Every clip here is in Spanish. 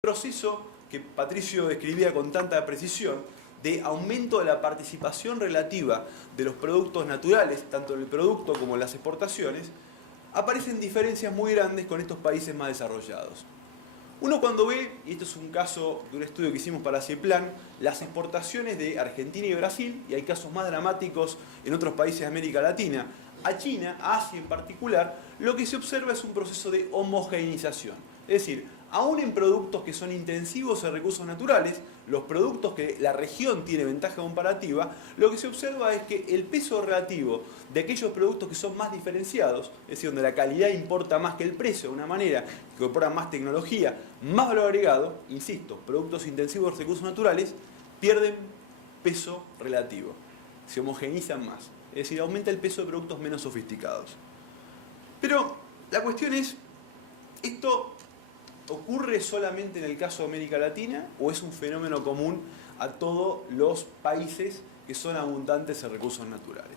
proceso que Patricio describía con tanta precisión de aumento de la participación relativa de los productos naturales, tanto en el producto como en las exportaciones, aparecen diferencias muy grandes con estos países más desarrollados. Uno cuando ve, y esto es un caso de un estudio que hicimos para CIEPLAN, las exportaciones de Argentina y Brasil, y hay casos más dramáticos en otros países de América Latina, a China, a Asia en particular, lo que se observa es un proceso de homogeneización. Es decir, aún en productos que son intensivos en recursos naturales, los productos que la región tiene ventaja comparativa, lo que se observa es que el peso relativo de aquellos productos que son más diferenciados, es decir, donde la calidad importa más que el precio de una manera, que incorporan más tecnología, más valor agregado, insisto, productos intensivos en recursos naturales, pierden peso relativo, se homogeneizan más, es decir, aumenta el peso de productos menos sofisticados. Pero la cuestión es, ¿esto ocurre solamente en el caso de América Latina o es un fenómeno común a todos los países que son abundantes en recursos naturales?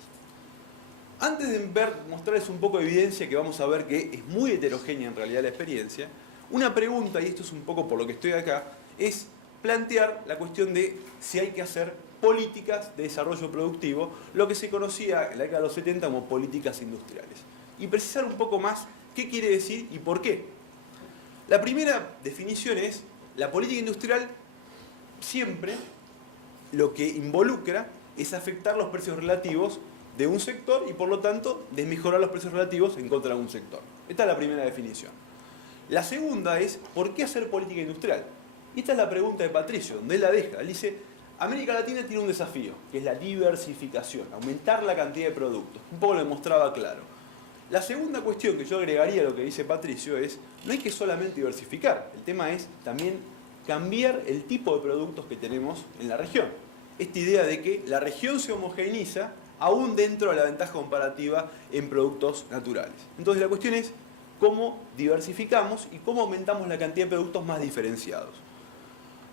Antes de mostrarles un poco de evidencia, que vamos a ver que es muy heterogénea en realidad la experiencia, una pregunta, y esto es un poco por lo que estoy acá, es plantear la cuestión de si hay que hacer políticas de desarrollo productivo, lo que se conocía en la década de los 70 como políticas industriales. Y precisar un poco más qué quiere decir y por qué. La primera definición es, la política industrial siempre lo que involucra es afectar los precios relativos de un sector y por lo tanto desmejorar los precios relativos en contra de un sector. Esta es la primera definición. La segunda es, ¿por qué hacer política industrial? Y esta es la pregunta de Patricio, donde él la deja. Él dice, América Latina tiene un desafío, que es la diversificación, aumentar la cantidad de productos. Un poco lo demostraba claro. La segunda cuestión que yo agregaría a lo que dice Patricio es, no hay que solamente diversificar, el tema es también cambiar el tipo de productos que tenemos en la región. Esta idea de que la región se homogeneiza aún dentro de la ventaja comparativa en productos naturales. Entonces la cuestión es cómo diversificamos y cómo aumentamos la cantidad de productos más diferenciados.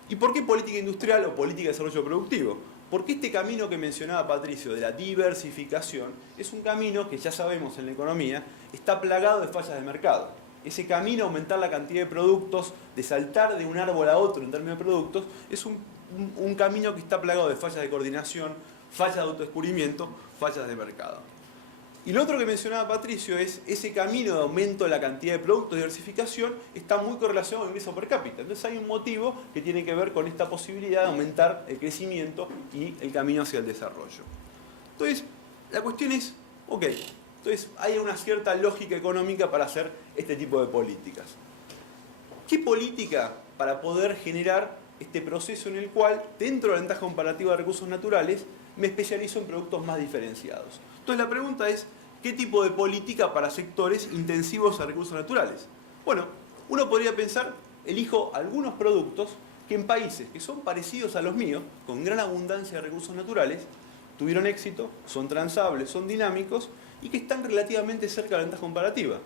¿Y por qué política industrial o política de desarrollo productivo? Porque este camino que mencionaba Patricio de la diversificación es un camino que ya sabemos en la economía está plagado de fallas de mercado. Ese camino, aumentar la cantidad de productos, de saltar de un árbol a otro en términos de productos, es un camino que está plagado de fallas de coordinación, fallas de autodescubrimiento, fallas de mercado. Y lo otro que mencionaba Patricio es ese camino de aumento de la cantidad de productos de diversificación está muy correlacionado con el ingreso per cápita. Entonces hay un motivo que tiene que ver con esta posibilidad de aumentar el crecimiento y el camino hacia el desarrollo. Entonces, la cuestión es, ok, entonces hay una cierta lógica económica para hacer este tipo de políticas. ¿Qué política para poder generar este proceso en el cual, dentro de la ventaja comparativa de recursos naturales, me especializo en productos más diferenciados? Entonces la pregunta es, ¿qué tipo de política para sectores intensivos a recursos naturales? Bueno, uno podría pensar, elijo algunos productos que en países que son parecidos a los míos, con gran abundancia de recursos naturales, tuvieron éxito, son transables, son dinámicos y que están relativamente cerca de la ventaja comparativa.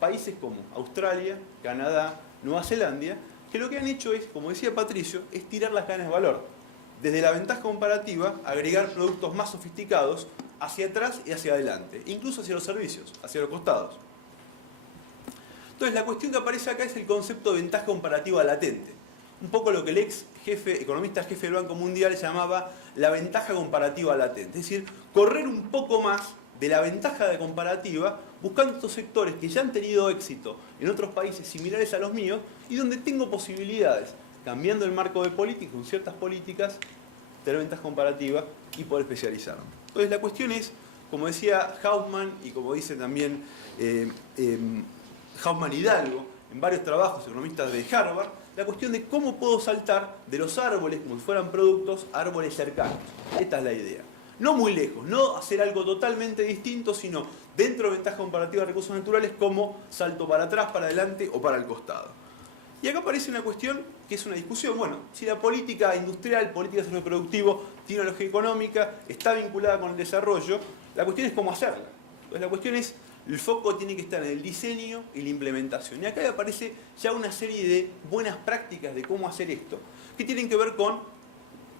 Países como Australia, Canadá, Nueva Zelanda, que lo que han hecho es, como decía Patricio, es tirar las cadenas de valor. Desde la ventaja comparativa, agregar productos más sofisticados hacia atrás y hacia adelante, incluso hacia los servicios, hacia los costados. Entonces la cuestión que aparece acá es el concepto de ventaja comparativa latente. Un poco lo que el economista jefe del Banco Mundial llamaba la ventaja comparativa latente. Es decir, correr un poco más de la ventaja de comparativa buscando estos sectores que ya han tenido éxito en otros países similares a los míos y donde tengo posibilidades, cambiando el marco de política, con ciertas políticas, tener ventaja comparativa y poder especializarme. Entonces la cuestión es, como decía Hauptmann y como dice también Hauptmann Hidalgo en varios trabajos economistas de Harvard, la cuestión de cómo puedo saltar de los árboles, como si fueran productos, a árboles cercanos. Esta es la idea. No muy lejos, no hacer algo totalmente distinto, sino dentro de ventaja comparativa de recursos naturales como salto para atrás, para adelante o para el costado. Y acá aparece una cuestión que es una discusión. Bueno, si la política industrial, política de desarrollo productivo, tiene una lógica económica, está vinculada con el desarrollo, la cuestión es cómo hacerla. Entonces la cuestión es, el foco tiene que estar en el diseño y la implementación. Y acá aparece ya una serie de buenas prácticas de cómo hacer esto, que tienen que ver con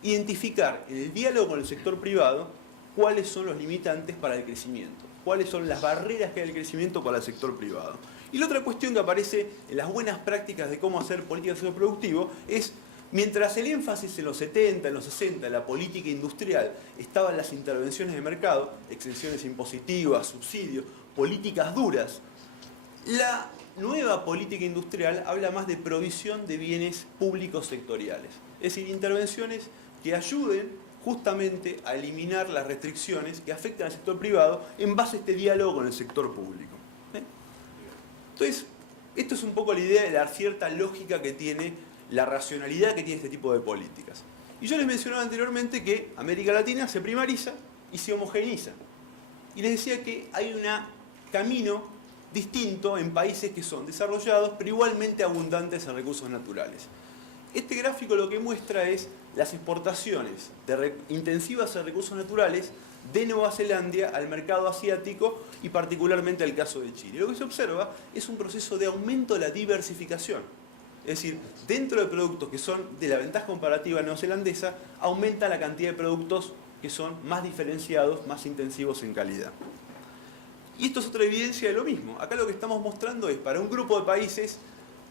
identificar en el diálogo con el sector privado cuáles son los limitantes para el crecimiento, cuáles son las barreras que hay al crecimiento para el sector privado. Y la otra cuestión que aparece en las buenas prácticas de cómo hacer política de desarrollo productivo es, mientras el énfasis en los 70, en los 60, en la política industrial, estaban las intervenciones de mercado, exenciones impositivas, subsidios, políticas duras, la nueva política industrial habla más de provisión de bienes públicos sectoriales. Es decir, intervenciones que ayuden justamente a eliminar las restricciones que afectan al sector privado en base a este diálogo con el sector público. Entonces, esto es un poco la idea de la cierta lógica que tiene, la racionalidad que tiene este tipo de políticas. Y yo les mencionaba anteriormente que América Latina se primariza y se homogeneiza. Y les decía que hay un camino distinto en países que son desarrollados, pero igualmente abundantes en recursos naturales. Este gráfico lo que muestra es las exportaciones intensivas en recursos naturales de Nueva Zelanda al mercado asiático y particularmente al caso de Chile. Lo que se observa es un proceso de aumento de la diversificación. Es decir, dentro de productos que son de la ventaja comparativa neozelandesa, aumenta la cantidad de productos que son más diferenciados, más intensivos en calidad. Y esto es otra evidencia de lo mismo. Acá lo que estamos mostrando es, para un grupo de países,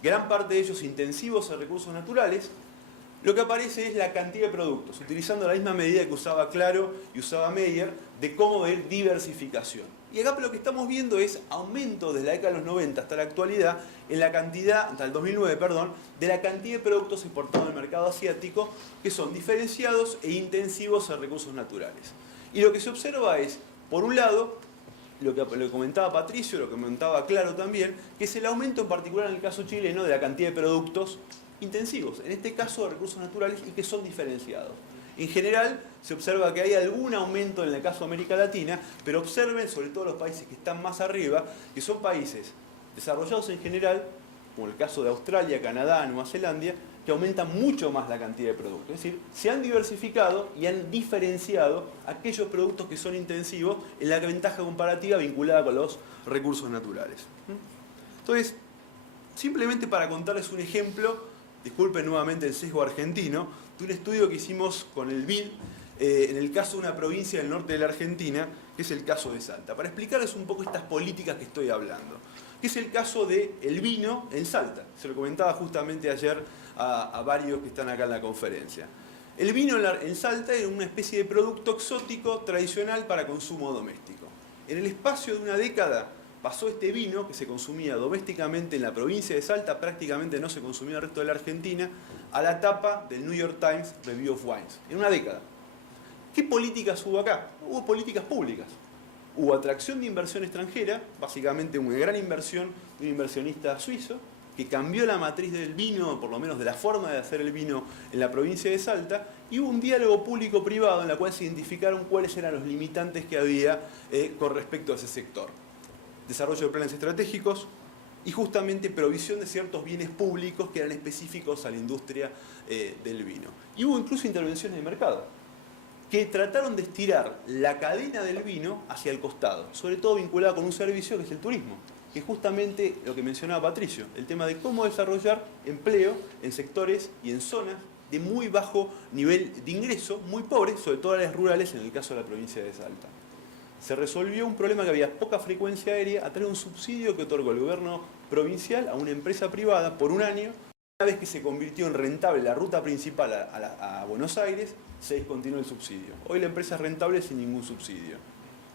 gran parte de ellos intensivos en recursos naturales, lo que aparece es la cantidad de productos, utilizando la misma medida que usaba Claro y usaba Meyer, de cómo ver diversificación. Y acá lo que estamos viendo es aumento desde la década de los 90 hasta la actualidad, en la cantidad, hasta el 2009, perdón, de la cantidad de productos exportados al mercado asiático que son diferenciados e intensivos en recursos naturales. Y lo que se observa es, por un lado, lo que comentaba Patricio, lo que comentaba Claro también, que es el aumento en particular en el caso chileno de la cantidad de productos intensivos, en este caso de recursos naturales, y que son diferenciados. En general se observa que hay algún aumento en el caso de América Latina, pero observen, sobre todo los países que están más arriba, que son países desarrollados en general, como el caso de Australia, Canadá, Nueva Zelanda, que aumentan mucho más la cantidad de productos. Es decir, se han diversificado y han diferenciado aquellos productos que son intensivos en la ventaja comparativa vinculada con los recursos naturales. Entonces, simplemente para contarles un ejemplo, disculpen nuevamente el sesgo argentino, de un estudio que hicimos con el BID en el caso de una provincia del norte de la Argentina, que es el caso de Salta, para explicarles un poco estas políticas que estoy hablando, que es el caso del vino en Salta. Se lo comentaba justamente ayer a varios que están acá en la conferencia. El vino en Salta era una especie de producto exótico tradicional para consumo doméstico. En el espacio de una década pasó este vino, que se consumía domésticamente en la provincia de Salta, prácticamente no se consumía en el resto de la Argentina, a la tapa del New York Times Review of Wines, en una década. ¿Qué políticas hubo acá? Hubo políticas públicas. Hubo atracción de inversión extranjera, básicamente una gran inversión de un inversionista suizo, que cambió la matriz del vino, por lo menos de la forma de hacer el vino en la provincia de Salta, y hubo un diálogo público-privado en la cual se identificaron cuáles eran los limitantes que había con respecto a ese sector. Desarrollo de planes estratégicos y justamente provisión de ciertos bienes públicos que eran específicos a la industria del vino. Y hubo incluso intervenciones de mercado que trataron de estirar la cadena del vino hacia el costado, sobre todo vinculada con un servicio que es el turismo, que es justamente lo que mencionaba Patricio, el tema de cómo desarrollar empleo en sectores y en zonas de muy bajo nivel de ingreso, muy pobres, sobre todo áreas rurales, en el caso de la provincia de Salta. Se resolvió un problema que había poca frecuencia aérea a través de un subsidio que otorgó el gobierno provincial a una empresa privada por un año. Una vez que se convirtió en rentable la ruta principal a Buenos Aires, se descontinuó el subsidio. Hoy la empresa es rentable sin ningún subsidio.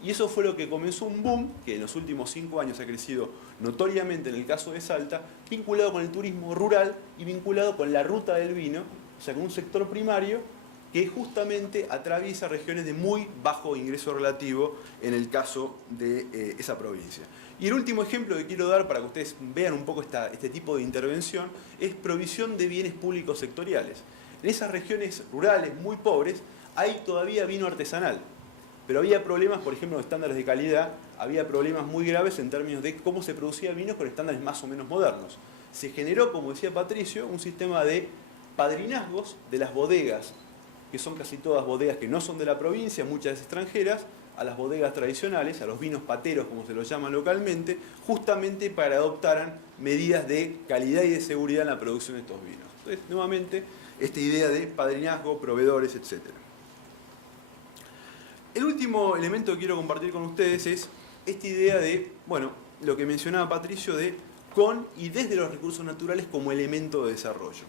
Y eso fue lo que comenzó un boom, que en los últimos 5 años ha crecido notoriamente en el caso de Salta, vinculado con el turismo rural y vinculado con la ruta del vino, o sea, con un sector primario que justamente atraviesa regiones de muy bajo ingreso relativo en el caso de esa provincia. Y el último ejemplo que quiero dar para que ustedes vean un poco este tipo de intervención es provisión de bienes públicos sectoriales. En esas regiones rurales muy pobres hay todavía vino artesanal, pero había problemas, por ejemplo, de estándares de calidad, había problemas muy graves en términos de cómo se producía el vino con estándares más o menos modernos. Se generó, como decía Patricio, un sistema de padrinazgos de las bodegas, que son casi todas bodegas que no son de la provincia, muchas extranjeras, a las bodegas tradicionales, a los vinos pateros, como se los llama localmente, justamente para que adoptaran medidas de calidad y de seguridad en la producción de estos vinos. Entonces, nuevamente, esta idea de padrinazgo, proveedores, etc. El último elemento que quiero compartir con ustedes es esta idea de, bueno, lo que mencionaba Patricio, de con y desde los recursos naturales como elemento de desarrollo.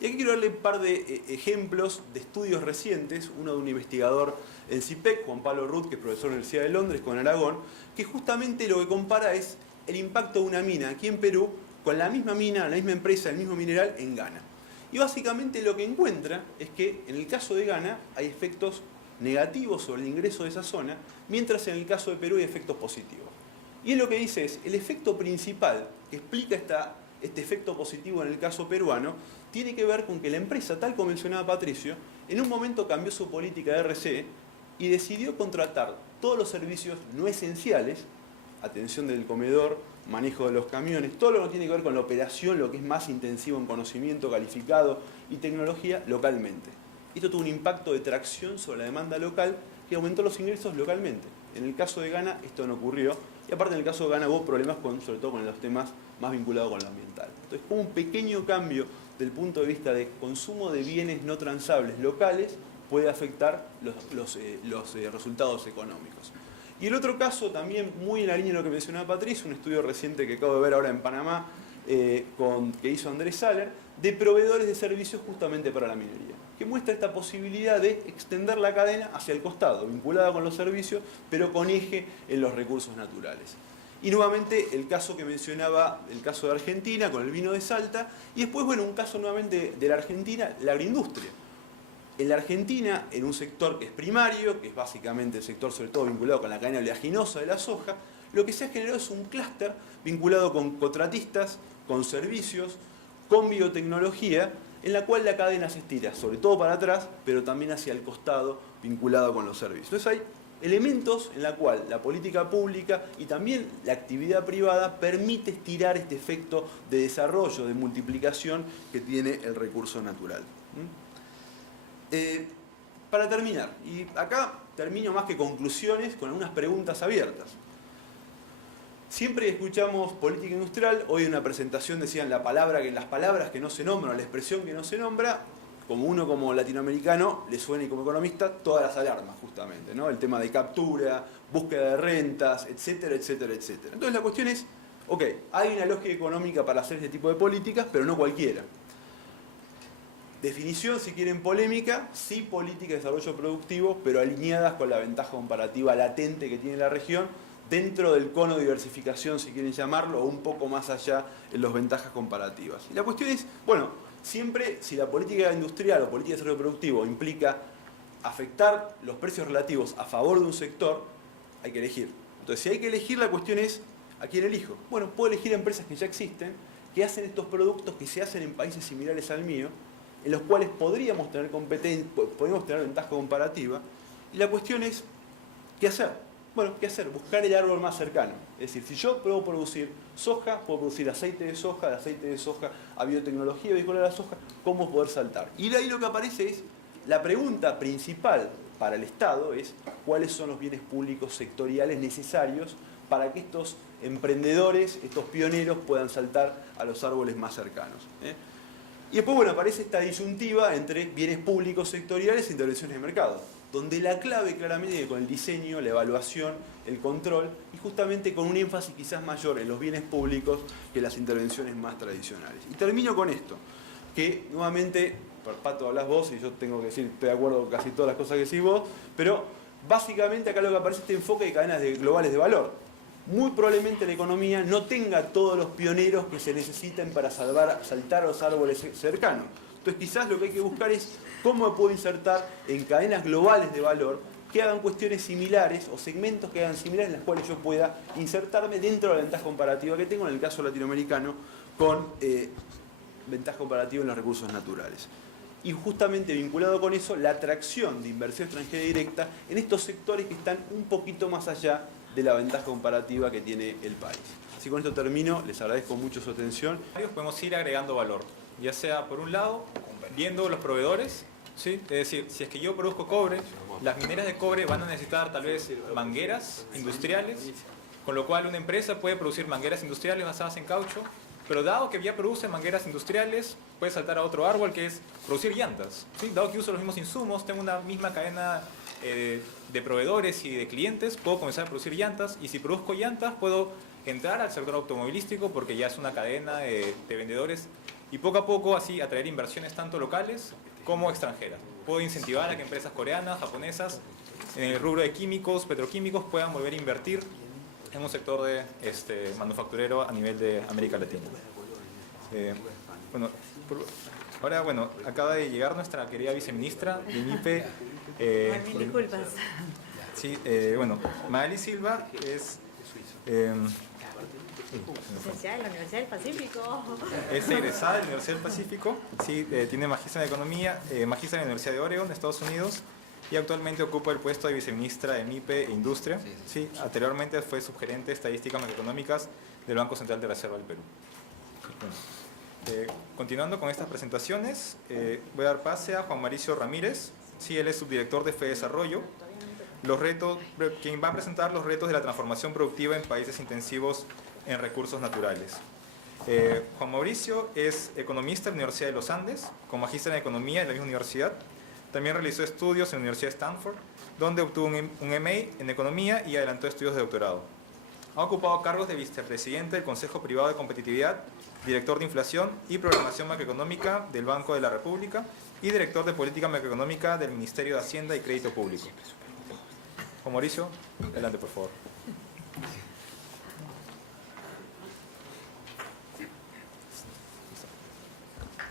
Y aquí quiero darle un par de ejemplos de estudios recientes, uno de un investigador en CIPEC, Juan Pablo Ruth, que es profesor de la Universidad de Londres, con Aragón, que justamente lo que compara es el impacto de una mina aquí en Perú con la misma mina, la misma empresa, el mismo mineral en Ghana. Y básicamente lo que encuentra es que en el caso de Ghana hay efectos negativos sobre el ingreso de esa zona, mientras en el caso de Perú hay efectos positivos. Y él lo que dice es, el efecto principal que explica este efecto positivo en el caso peruano tiene que ver con que la empresa, tal como mencionaba Patricio, en un momento cambió su política de RC y decidió contratar todos los servicios no esenciales, atención del comedor, manejo de los camiones, todo lo que tiene que ver con la operación, lo que es más intensivo en conocimiento calificado y tecnología, localmente. Esto tuvo un impacto de tracción sobre la demanda local que aumentó los ingresos localmente. En el caso de Ghana esto no ocurrió y aparte en el caso de Ghana hubo problemas sobre todo con los temas más vinculados con lo ambiental. Entonces, como un pequeño cambio del punto de vista de consumo de bienes no transables locales puede afectar los resultados económicos. Y el otro caso, también muy en la línea de lo que mencionaba Patricio, un estudio reciente que acabo de ver ahora en Panamá, que hizo Andrés Saller, de proveedores de servicios justamente para la minería, que muestra esta posibilidad de extender la cadena hacia el costado, vinculada con los servicios, pero con eje en los recursos naturales. Y nuevamente el caso que mencionaba, el caso de Argentina, con el vino de Salta, y después, bueno, un caso nuevamente de la Argentina, la agroindustria. En la Argentina, en un sector que es primario, que es básicamente el sector sobre todo vinculado con la cadena oleaginosa de la soja, lo que se ha generado es un clúster vinculado con contratistas, con servicios, con biotecnología, en la cual la cadena se estira, sobre todo para atrás, pero también hacia el costado, vinculado con los servicios. Entonces hay elementos en la cual la política pública y también la actividad privada permite estirar este efecto de desarrollo, de multiplicación que tiene el recurso natural. Para terminar, y acá termino más que conclusiones con algunas preguntas abiertas. Siempre escuchamos política industrial, hoy en una presentación decían las palabras que no se nombran, la expresión que no se nombra, como uno como latinoamericano le suena y como economista todas las alarmas justamente, ¿no? El tema de captura, búsqueda de rentas, etcétera, etcétera, etcétera. Entonces la cuestión es, ok, hay una lógica económica para hacer este tipo de políticas, pero no cualquiera. Definición, si quieren, polémica, sí política de desarrollo productivo, pero alineadas con la ventaja comparativa latente que tiene la región, dentro del cono de diversificación, si quieren llamarlo, o un poco más allá en las ventajas comparativas. Y la cuestión es, bueno, siempre si la política industrial o política de desarrollo productivo implica afectar los precios relativos a favor de un sector, hay que elegir. Entonces, si hay que elegir, la cuestión es, ¿a quién elijo? Bueno, puedo elegir empresas que ya existen, que hacen estos productos que se hacen en países similares al mío, en los cuales podríamos tener ventaja comparativa, y la cuestión es, ¿qué hacer? Bueno, ¿qué hacer? Buscar el árbol más cercano. Es decir, si yo puedo producir soja, puedo producir aceite de soja a biotecnología vinculada a la soja, ¿cómo poder saltar? Y de ahí lo que aparece es, la pregunta principal para el Estado es, ¿cuáles son los bienes públicos sectoriales necesarios para que estos emprendedores, estos pioneros puedan saltar a los árboles más cercanos? Y después, bueno, aparece esta disyuntiva entre bienes públicos sectoriales e intervenciones de mercado, donde la clave claramente viene con el diseño, la evaluación, el control, y justamente con un énfasis quizás mayor en los bienes públicos que las intervenciones más tradicionales. Y termino con esto, que nuevamente, Pato, hablas vos, y yo tengo que decir, estoy de acuerdo con casi todas las cosas que decís vos, pero básicamente acá lo que aparece es este enfoque de cadenas globales de valor. Muy probablemente la economía no tenga todos los pioneros que se necesiten para saltar a los árboles cercanos. Entonces quizás lo que hay que buscar es cómo me puedo insertar en cadenas globales de valor que hagan cuestiones similares o segmentos que hagan similares en las cuales yo pueda insertarme dentro de la ventaja comparativa que tengo en el caso latinoamericano con ventaja comparativa en los recursos naturales. Y justamente vinculado con eso, la atracción de inversión extranjera directa en estos sectores que están un poquito más allá de la ventaja comparativa que tiene el país. Así que con esto termino, les agradezco mucho su atención. Podemos ir agregando valor, ya sea por un lado, viendo los proveedores, ¿sí? Es decir, si es que yo produzco cobre, las mineras de cobre van a necesitar tal vez mangueras industriales, con lo cual una empresa puede producir mangueras industriales basadas en caucho, pero dado que ya produce mangueras industriales, puede saltar a otro árbol que es producir llantas, ¿sí? Dado que uso los mismos insumos, tengo una misma cadena de proveedores y de clientes, puedo comenzar a producir llantas, y si produzco llantas puedo entrar al sector automovilístico porque ya es una cadena de vendedores y poco a poco así atraer inversiones tanto locales como extranjeras. Puedo incentivar a que empresas coreanas, japonesas, en el rubro de químicos, petroquímicos, puedan volver a invertir en un sector de, manufacturero a nivel de América Latina. Ahora, acaba de llegar nuestra querida viceministra de MIPE. Mil disculpas. Sí, Magali Silva es... Licenciada de la Universidad del Pacífico. Es egresada de la Universidad del Pacífico, sí, tiene magistra en Economía, magistra en la Universidad de Oregon, Estados Unidos, y actualmente ocupa el puesto de viceministra de MIPE e Industria. Sí, anteriormente fue subgerente de Estadísticas Macroeconómicas del Banco Central de Reserva del Perú. Continuando con estas presentaciones, voy a dar pase a Juan Mauricio Ramírez. Sí, él es subdirector de FEDesarrollo. Quien va a presentar los retos de la transformación productiva en países intensivos en recursos naturales. Juan Mauricio es economista de la Universidad de los Andes, con magíster en Economía en la misma universidad. También realizó estudios en la Universidad de Stanford, donde obtuvo un MA en Economía y adelantó estudios de doctorado. Ha ocupado cargos de vicepresidente del Consejo Privado de Competitividad, director de Inflación y Programación Macroeconómica del Banco de la República y director de Política Macroeconómica del Ministerio de Hacienda y Crédito Público. Juan Mauricio, adelante por favor.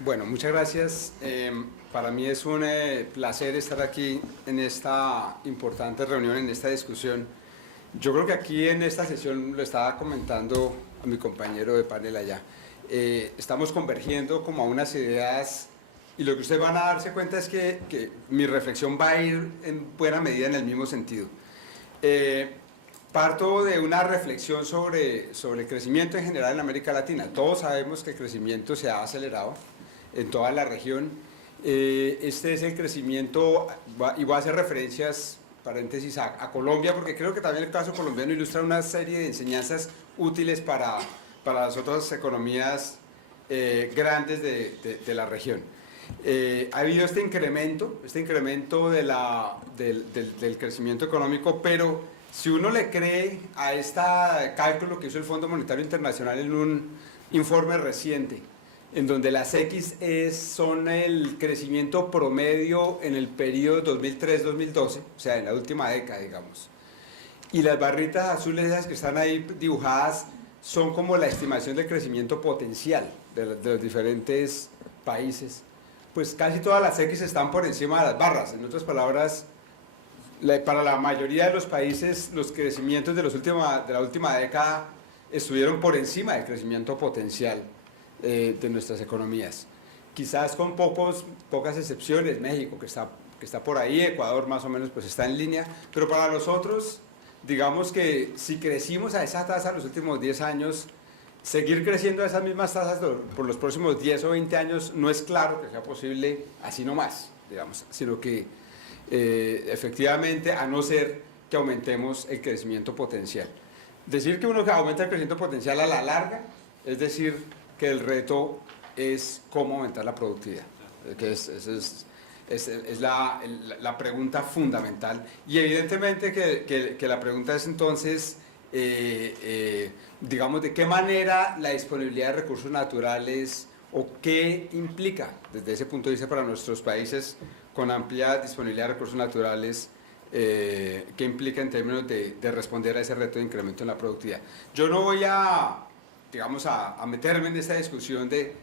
Bueno, muchas gracias. Para mí es un placer estar aquí en esta importante reunión, en esta discusión. Yo creo que aquí en esta sesión, lo estaba comentando a mi compañero de panel allá, estamos convergiendo como a unas ideas y lo que ustedes van a darse cuenta es que mi reflexión va a ir en buena medida en el mismo sentido. Parto de una reflexión sobre el crecimiento en general en América Latina. Todos sabemos que el crecimiento se ha acelerado en toda la región. Este es el crecimiento, y voy a hacer referencias, paréntesis, a Colombia, porque creo que también el caso colombiano ilustra una serie de enseñanzas útiles para las otras economías grandes de la región. Ha habido este incremento del crecimiento económico, pero si uno le cree a este cálculo que hizo el Fondo Monetario Internacional en un informe reciente, en donde las X son el crecimiento promedio en el periodo 2003-2012, o sea, en la última década, digamos. Y las barritas azules esas que están ahí dibujadas son como la estimación del crecimiento potencial de los diferentes países. Pues casi todas las X están por encima de las barras. En otras palabras, para la mayoría de los países, los crecimientos de la última década estuvieron por encima del crecimiento potencial de nuestras economías. Quizás con pocas excepciones, México que está por ahí, Ecuador más o menos pues está en línea, pero para los otros, digamos que si crecimos a esa tasa los últimos 10 años, seguir creciendo a esas mismas tasas por los próximos 10 o 20 años no es claro que sea posible así nomás, digamos, sino que efectivamente, a no ser que aumentemos el crecimiento potencial. Decir que uno aumenta el crecimiento potencial a la larga, es decir, que el reto es cómo aumentar la productividad, que es la pregunta fundamental. Y evidentemente que la pregunta es entonces, digamos, de qué manera la disponibilidad de recursos naturales o qué implica desde ese punto de vista para nuestros países con amplia disponibilidad de recursos naturales, qué implica en términos de responder a ese reto de incremento en la productividad. Yo no voy a meterme en esta discusión de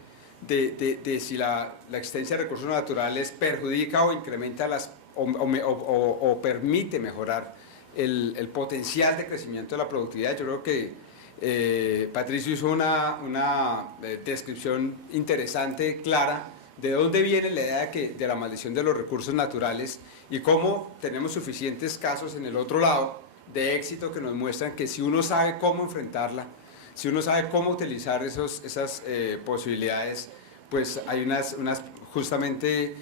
si la existencia de recursos naturales perjudica o incrementa o permite mejorar el potencial de crecimiento de la productividad. Yo creo que Patricio hizo una descripción interesante, clara, de dónde viene la idea de la maldición de los recursos naturales y cómo tenemos suficientes casos en el otro lado de éxito que nos muestran que si uno sabe cómo enfrentarla, si uno sabe cómo utilizar esas posibilidades, pues hay unas justamente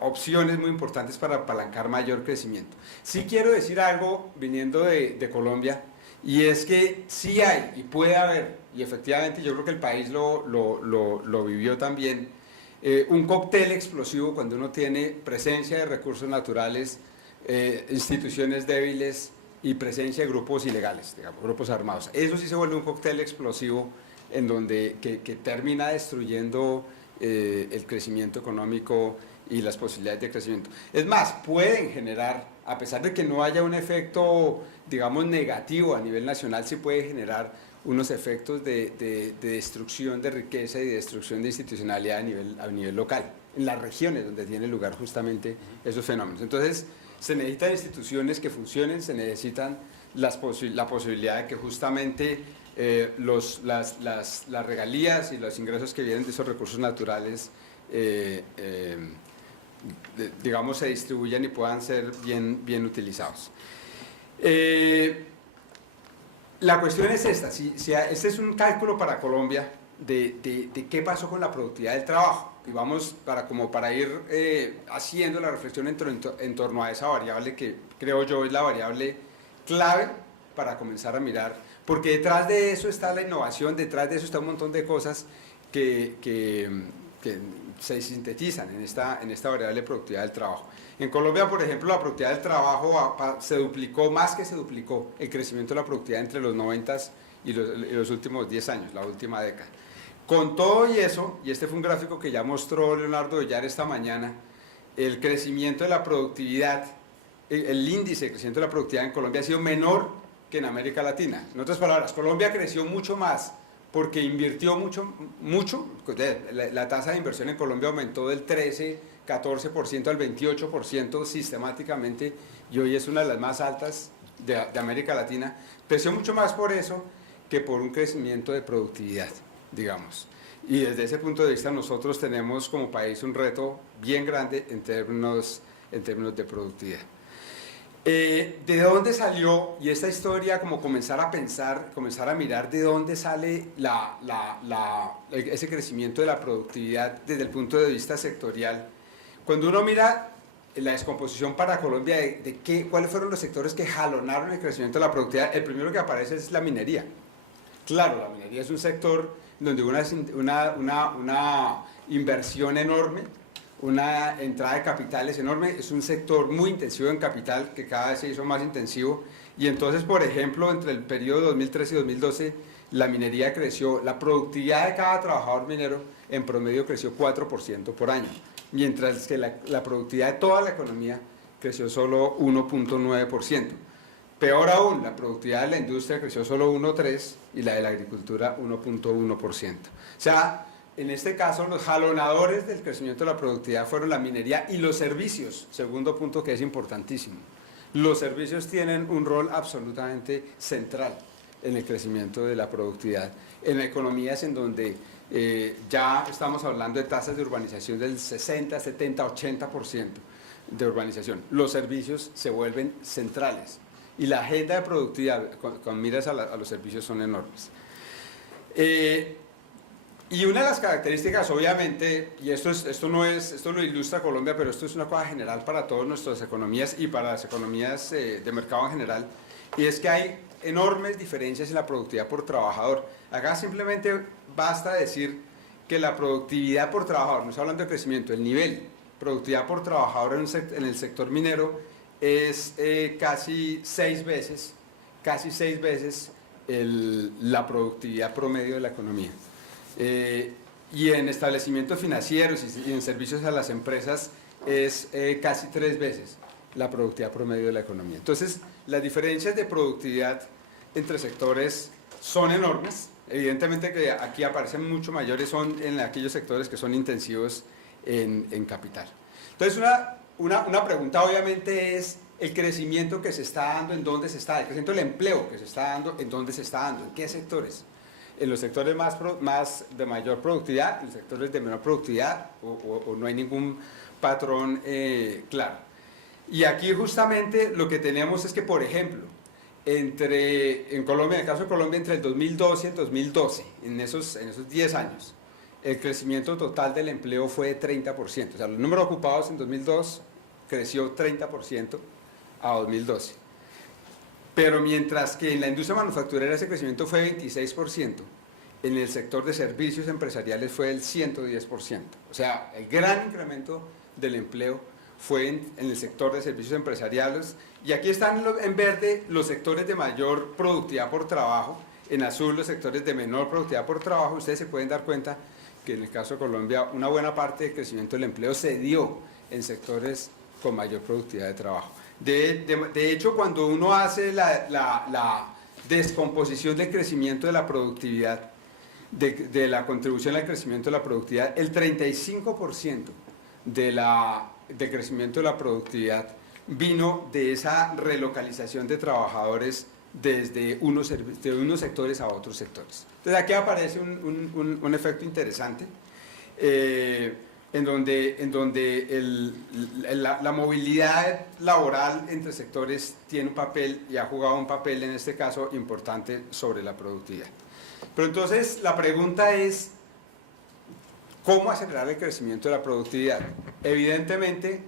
opciones muy importantes para apalancar mayor crecimiento. Sí quiero decir algo viniendo de Colombia, y es que sí hay y puede haber, y efectivamente yo creo que el país lo vivió también, un cóctel explosivo cuando uno tiene presencia de recursos naturales, instituciones débiles y presencia de grupos ilegales, digamos, grupos armados. Eso sí se vuelve un cóctel explosivo en donde que termina destruyendo el crecimiento económico y las posibilidades de crecimiento. Es más, pueden generar, a pesar de que no haya un efecto, digamos, negativo a nivel nacional, sí puede generar unos efectos de destrucción de riqueza y de destrucción de institucionalidad a nivel local, en las regiones donde tienen lugar justamente esos fenómenos. Entonces, se necesitan instituciones que funcionen, se necesitan la posibilidad de que justamente las regalías y los ingresos que vienen de esos recursos naturales digamos, se distribuyan y puedan ser bien utilizados. La cuestión es esta, este es un cálculo para Colombia de qué pasó con la productividad del trabajo, y vamos para ir haciendo la reflexión en torno a esa variable que creo yo es la variable clave para comenzar a mirar, porque detrás de eso está la innovación, detrás de eso está un montón de cosas que se sintetizan en esta variable de productividad del trabajo. En Colombia, por ejemplo, la productividad del trabajo se duplicó, más que se duplicó, el crecimiento de la productividad entre los 90 y los últimos 10 años, la última década. Con todo y eso, y este fue un gráfico que ya mostró Leonardo Villar esta mañana, el crecimiento de la productividad, el índice de crecimiento de la productividad en Colombia ha sido menor que en América Latina. En otras palabras, Colombia creció mucho más porque invirtió mucho, la tasa de inversión en Colombia aumentó del 13-14% al 28% sistemáticamente, y hoy es una de las más altas de América Latina. Creció mucho más por eso que por un crecimiento de productividad, digamos. Y desde ese punto de vista nosotros tenemos como país un reto bien grande en términos de productividad. ¿De dónde salió? Y esta historia, como comenzar a pensar, comenzar a mirar de dónde sale ese crecimiento de la productividad desde el punto de vista sectorial. Cuando uno mira la descomposición para Colombia cuáles fueron los sectores que jalonaron el crecimiento de la productividad, el primero que aparece es la minería. Claro, la minería es un sector donde una inversión enorme, una entrada de capitales enorme, es un sector muy intensivo en capital que cada vez se hizo más intensivo, y entonces, por ejemplo, entre el periodo 2013 y 2012 la minería creció, la productividad de cada trabajador minero en promedio creció 4% por año, mientras que la productividad de toda la economía creció solo 1.9%. Peor aún, la productividad de la industria creció solo 1.3% y la de la agricultura 1.1%. O sea, en este caso, los jalonadores del crecimiento de la productividad fueron la minería y los servicios, segundo punto que es importantísimo. Los servicios tienen un rol absolutamente central en el crecimiento de la productividad, en economías en donde ya estamos hablando de tasas de urbanización del 60, 70, 80% de urbanización. Los servicios se vuelven centrales y la agenda de productividad con miras a los servicios son enormes. Y una de las características, obviamente, y esto lo ilustra Colombia, pero esto es una cosa general para todas nuestras economías y para las economías de mercado en general, y es que hay enormes diferencias en la productividad por trabajador. Acá simplemente basta decir que la productividad por trabajador, no estoy hablando de crecimiento, el nivel productividad por trabajador en el sector minero es casi 6 veces la productividad promedio de la economía. Y en establecimientos financieros y en servicios a las empresas es casi 3 veces la productividad promedio de la economía. Entonces, las diferencias de productividad entre sectores son enormes. Evidentemente que aquí aparecen mucho mayores son en aquellos sectores que son intensivos en capital. Entonces, una pregunta obviamente es el crecimiento que se está dando, ¿en dónde se está? El crecimiento del empleo que se está dando, ¿en dónde se está dando? ¿En qué sectores? En los sectores de mayor productividad, en los sectores de menor productividad, o no hay ningún patrón claro. Y aquí justamente lo que tenemos es que, por ejemplo, en Colombia, en el caso de Colombia, entre el 2012 y el 2012, en esos 10 años, el crecimiento total del empleo fue de 30%. O sea, los números ocupados en 2002 creció 30% a 2012. Pero mientras que en la industria manufacturera ese crecimiento fue 26%, en el sector de servicios empresariales fue del 110%. O sea, el gran incremento del empleo fue en el sector de servicios empresariales, y aquí están en verde los sectores de mayor productividad por trabajo, en azul los sectores de menor productividad por trabajo. Ustedes se pueden dar cuenta que en el caso de Colombia una buena parte del crecimiento del empleo se dio en sectores con mayor productividad de trabajo. De hecho, cuando uno hace la descomposición del crecimiento de la productividad, de la contribución al crecimiento de la productividad, el 35% del crecimiento de la productividad vino de esa relocalización de trabajadores de unos sectores a otros sectores. Entonces aquí aparece un efecto interesante, en donde la movilidad laboral entre sectores tiene un papel, y ha jugado un papel en este caso importante sobre la productividad. Pero entonces la pregunta es, ¿cómo acelerar el crecimiento de la productividad? Evidentemente,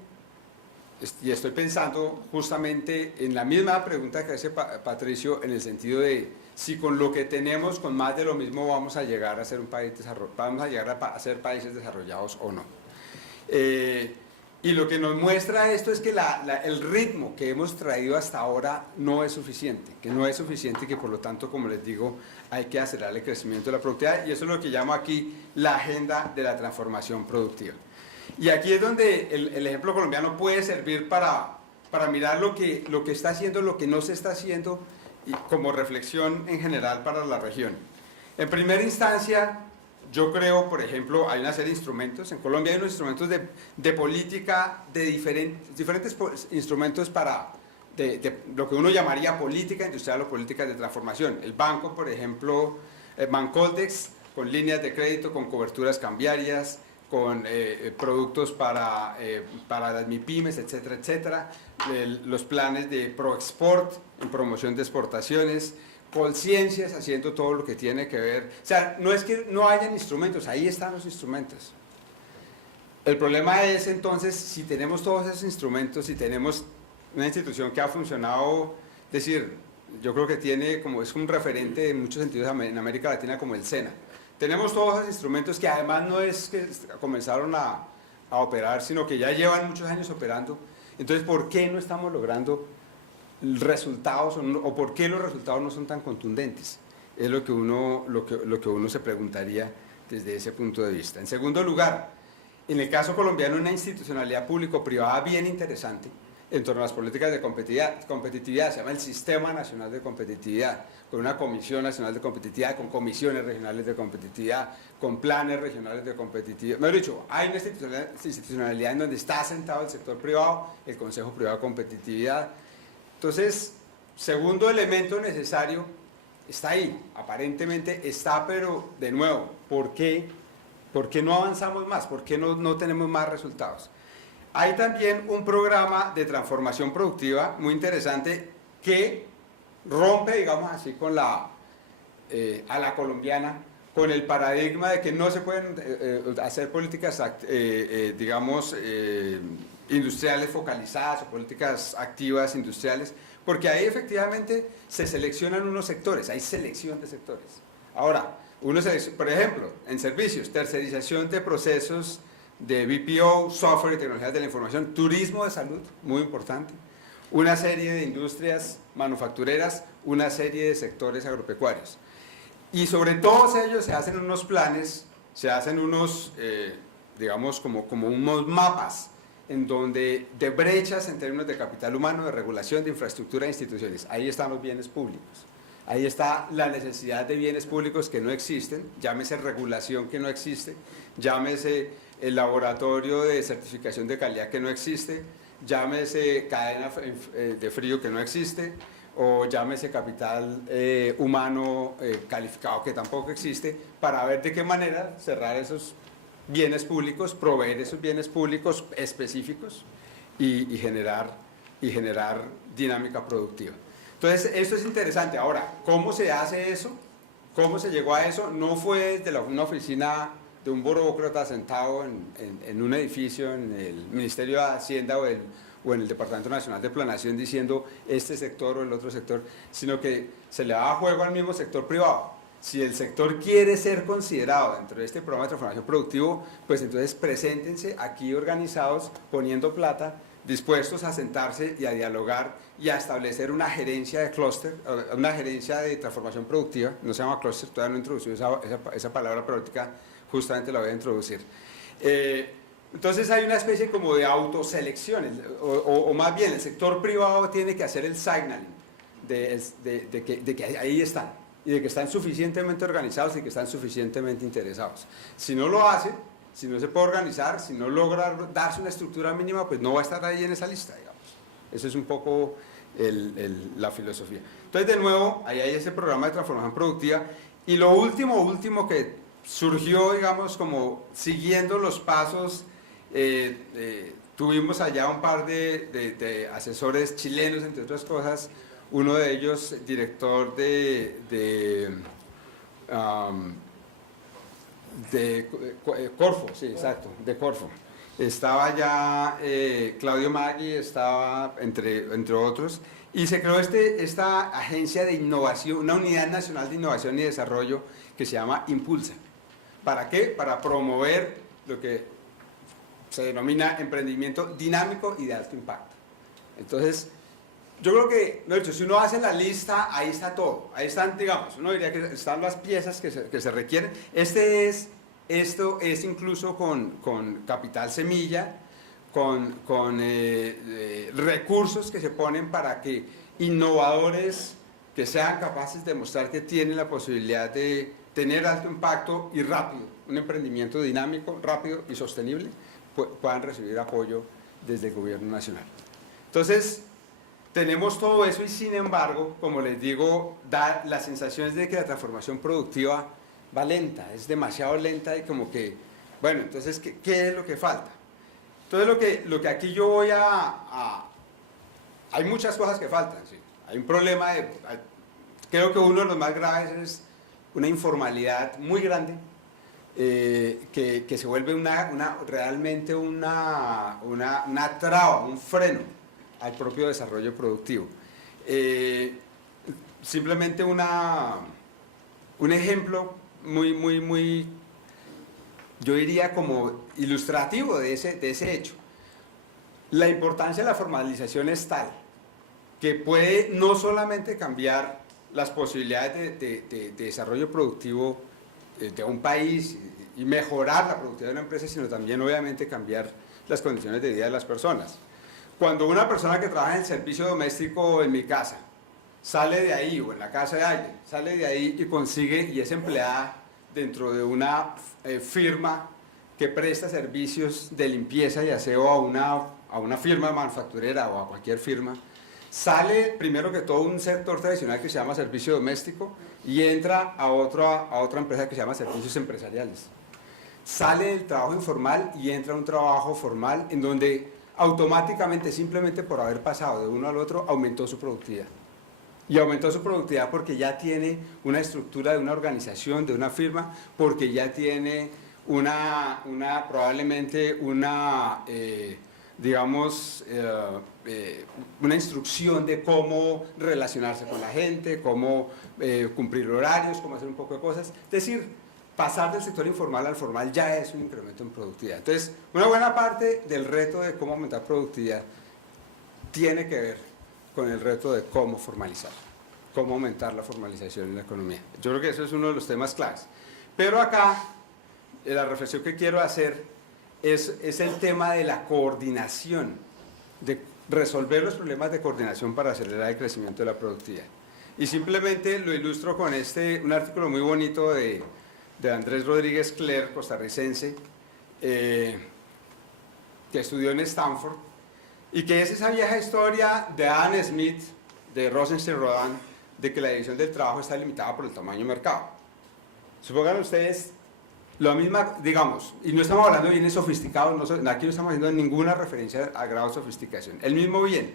y estoy pensando justamente en la misma pregunta que hace Patricio, en el sentido de si con lo que tenemos, con más de lo mismo, vamos a llegar a ser un país vamos a llegar a ser países desarrollados o no. Y lo que nos muestra esto es que el ritmo que hemos traído hasta ahora no es suficiente, y que por lo tanto, como les digo, hay que acelerar el crecimiento de la productividad, y eso es lo que llamo aquí la agenda de la transformación productiva. Y aquí es donde el ejemplo colombiano puede servir para mirar lo que está haciendo, lo que no se está haciendo, y como reflexión en general para la región. En primera instancia, yo creo, por ejemplo, hay una serie de instrumentos. En Colombia hay unos instrumentos de política, de diferentes instrumentos de lo que uno llamaría política industrial o políticas de transformación. El banco, por ejemplo, Bancoldex, con líneas de crédito, con coberturas cambiarias, con productos para las MIPYMES, etcétera, etcétera. Los planes de ProExport, en promoción de exportaciones, Colciencias haciendo todo lo que tiene que ver. O sea, no es que no hayan instrumentos, ahí están los instrumentos. El problema es entonces, si tenemos todos esos instrumentos, si tenemos una institución que ha funcionado, es decir, yo creo que es un referente en muchos sentidos en América Latina como el SENA. Tenemos todos esos instrumentos que además no es que comenzaron a operar, sino que ya llevan muchos años operando. Entonces, ¿por qué no estamos logrando resultados, o por qué los resultados no son tan contundentes? Es lo que uno se preguntaría desde ese punto de vista. En segundo lugar, en el caso colombiano, una institucionalidad público-privada bien interesante en torno a las políticas de competitividad, se llama el Sistema Nacional de Competitividad, con una Comisión Nacional de Competitividad, con comisiones regionales de competitividad, con planes regionales de competitividad. Mejor dicho, hay una institucionalidad en donde está sentado el sector privado, el Consejo Privado de Competitividad. Entonces, segundo elemento necesario, está ahí, aparentemente está, pero de nuevo, ¿por qué no avanzamos más? ¿Por qué no tenemos más resultados? Hay también un programa de transformación productiva muy interesante que rompe, digamos así, con a la colombiana, con el paradigma de que no se pueden hacer políticas, digamos, industriales focalizadas o políticas activas industriales, porque ahí efectivamente se seleccionan unos sectores, hay selección de sectores. Ahora, por ejemplo, en servicios, tercerización de procesos de BPO, software y tecnologías de la información, turismo de salud, muy importante, una serie de industrias manufactureras, una serie de sectores agropecuarios. Y sobre todos ellos se hacen unos planes, se hacen unos, digamos, como unos mapas en donde de brechas en términos de capital humano, de regulación, de infraestructura e instituciones. Ahí están los bienes públicos. Ahí está la necesidad de bienes públicos que no existen, llámese regulación que no existe, llámese el laboratorio de certificación de calidad que no existe, llámese cadena de frío que no existe, o llámese capital humano calificado que tampoco existe, para ver de qué manera cerrar esos bienes públicos, proveer esos bienes públicos específicos y generar dinámica productiva. Entonces, esto es interesante. Ahora, ¿cómo se hace eso? ¿Cómo se llegó a eso? No fue desde una oficina de un burócrata sentado en un edificio en el Ministerio de Hacienda o en el Departamento Nacional de Planeación diciendo este sector o el otro sector, sino que se le daba juego al mismo sector privado. si el sector quiere ser considerado dentro de este programa de transformación productivo, pues entonces preséntense aquí organizados, poniendo plata, dispuestos a sentarse y a dialogar y a establecer una gerencia de clúster, una gerencia de transformación productiva. No se llama clúster, todavía no he introducido esa palabra, pero ahorita justamente la voy a introducir. Entonces hay una especie como de autoselección, o más bien el sector privado tiene que hacer el signaling de que ahí están, y de que están suficientemente organizados y que están suficientemente interesados. Si no lo hace, si no se puede organizar, si no logra darse una estructura mínima, pues no va a estar ahí en esa lista, digamos. Eso es un poco la filosofía. Entonces, de nuevo, ahí hay ese programa de transformación productiva. Y lo último que surgió, digamos, como siguiendo los pasos, tuvimos allá un par de asesores chilenos, entre otras cosas, uno de ellos director de Corfo, sí, exacto, de Corfo. Estaba ya Claudio Maggi, estaba entre otros, y se creó esta agencia de innovación, una unidad nacional de innovación y desarrollo que se llama Impulsa. ¿Para qué? Para promover lo que se denomina emprendimiento dinámico y de alto impacto. Entonces, yo creo que, de hecho, si uno hace la lista, ahí está todo. Ahí están, digamos, uno diría que están las piezas que se requieren. Esto es incluso con capital semilla, con recursos que se ponen para que innovadores que sean capaces de mostrar que tienen la posibilidad de tener alto impacto y rápido, un emprendimiento dinámico, rápido y sostenible, puedan recibir apoyo desde el gobierno nacional. Entonces, tenemos todo eso y sin embargo, como les digo, da la sensación de que la transformación productiva va lenta, es demasiado lenta y como que, bueno, entonces, ¿qué es lo que falta? Entonces, lo que aquí yo voy hay muchas cosas que faltan, ¿sí? Hay un problema, creo que uno de los más graves es una informalidad muy grande, que se vuelve realmente una traba, un freno al propio desarrollo productivo. Simplemente un ejemplo muy, yo diría como ilustrativo de ese hecho. La importancia de la formalización es tal que puede no solamente cambiar las posibilidades de desarrollo productivo de un país y mejorar la productividad de una empresa, sino también obviamente cambiar las condiciones de vida de las personas. Cuando una persona que trabaja en el servicio doméstico en mi casa sale de ahí, o en la casa de alguien, sale de ahí y consigue y es empleada dentro de una firma que presta servicios de limpieza y aseo a una firma manufacturera o a cualquier firma, sale primero que todo un sector tradicional que se llama servicio doméstico y entra a otra empresa que se llama servicios empresariales. Sale del trabajo informal y entra a un trabajo formal en donde automáticamente, simplemente por haber pasado de uno al otro, aumentó su productividad. Y aumentó su productividad porque ya tiene una estructura de una organización, de una firma, porque ya tiene probablemente una instrucción de cómo relacionarse con la gente, cómo cumplir horarios, cómo hacer un poco de cosas. Es decir, pasar del sector informal al formal ya es un incremento en productividad. Entonces, una buena parte del reto de cómo aumentar productividad tiene que ver con el reto de cómo formalizar, cómo aumentar la formalización en la economía. Yo creo que eso es uno de los temas claves. Pero acá, la reflexión que quiero hacer es el tema de la coordinación, de resolver los problemas de coordinación para acelerar el crecimiento de la productividad. Y simplemente lo ilustro con un artículo muy bonito de Andrés Rodríguez Cler, costarricense, que estudió en Stanford, y que es esa vieja historia de Adam Smith, de Rosenstein-Rodan, de que la división del trabajo está limitada por el tamaño del mercado. Supongan ustedes, lo misma, digamos, y no estamos hablando de bienes sofisticados, aquí no estamos haciendo ninguna referencia a grado de sofisticación, el mismo bien,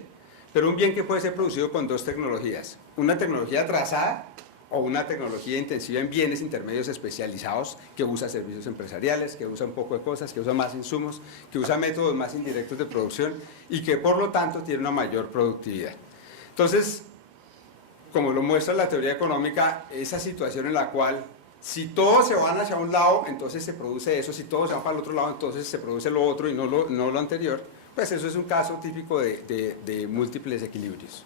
pero un bien que puede ser producido con dos tecnologías, una tecnología trazada o una tecnología intensiva en bienes intermedios especializados que usa servicios empresariales, que usa un poco de cosas, que usa más insumos, que usa métodos más indirectos de producción y que por lo tanto tiene una mayor productividad. Entonces, como lo muestra la teoría económica, esa situación en la cual si todos se van hacia un lado, entonces se produce eso, si todos se van para el otro lado, entonces se produce lo otro y no lo anterior, pues eso es un caso típico de múltiples equilibrios.